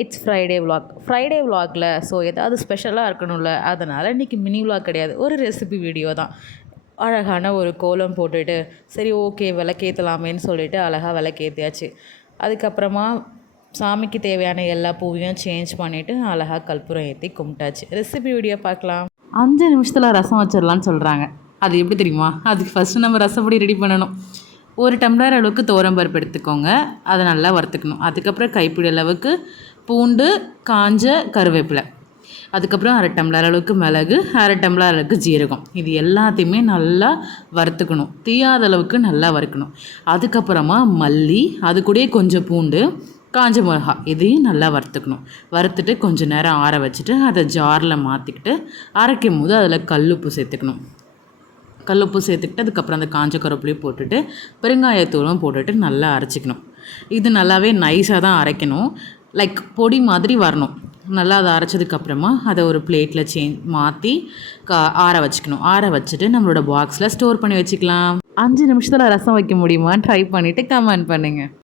It's Friday விலாகில் so ஏதாவது ஸ்பெஷலாக இருக்கணும்ல, அதனால் இன்றைக்கி மினி விலாக் கிடையாது, ஒரு ரெசிபி வீடியோ தான். அழகான ஒரு கோலம் போட்டுட்டு சரி ஓகே விளக்கேற்றலாமேன்னு சொல்லிவிட்டு அழகாக விளக்கேற்றியாச்சு. அதுக்கப்புறமா சாமிக்கு தேவையான எல்லா பூவையும் சேஞ்ச் பண்ணிவிட்டு அழகாக கற்பூரம் ஏற்றி கும்பிட்டாச்சு. ரெசிபி வீடியோ பார்க்கலாம். 5 நிமிஷத்தில் ரசம் வச்சிடலான்னு சொல்கிறாங்க. அது எப்படி தெரியுமா? அதுக்கு ஃபஸ்ட்டு நம்ம ரசப்பொடி ரெடி பண்ணணும். 1 டம்ளர் அளவுக்கு துவரம்பருப்பு எடுத்துக்கோங்க, அதை நல்லா வறுத்துக்கணும். அதுக்கப்புறம் கைப்பிடி அளவுக்கு பூண்டு, காஞ்ச கருவேப்பிலை, அதுக்கப்புறம் 1/2 டம்ளர் அளவுக்கு மிளகு, 1/2 டம்ளர் அளவுக்கு ஜீரகம், இது எல்லாத்தையுமே நல்லா வறுத்துக்கணும். தீயாத அளவுக்கு நல்லா வறுக்கணும். அதுக்கப்புறமா மல்லி, அது கூட கொஞ்சம் பூண்டு, காஞ்ச மிளகா, இதையும் நல்லா வறுத்துக்கணும். வறுத்துட்டு கொஞ்சம் நேரம் ஆற வச்சுட்டு அதை ஜாரில் மாற்றிக்கிட்டு அரைக்கும் போது அதில் கல்லுப்பு சேர்த்துக்கணும். கல்லுப்பு சேர்த்துக்கிட்டு அதுக்கப்புறம் அந்த காஞ்ச கருவேப்பிலையும் போட்டுட்டு பெருங்காயத்தூளும் போட்டுட்டு நல்லா அரைச்சிக்கணும். இது நல்லாவே நைஸாக தான் அரைக்கணும், லைக் பொடி மாதிரி வரணும். நல்லா அதை அரைச்சதுக்கப்புறமா அதை ஒரு பிளேட்டில் மாற்றி ஆற வச்சுக்கணும். ஆற வச்சுட்டு நம்மளோட பாக்ஸில் ஸ்டோர் பண்ணி வச்சுக்கலாம். 5 நிமிஷத்தில் ரசம் வைக்க முடியுமா? ட்ரை பண்ணிவிட்டு கமெண்ட் பண்ணுங்கள்.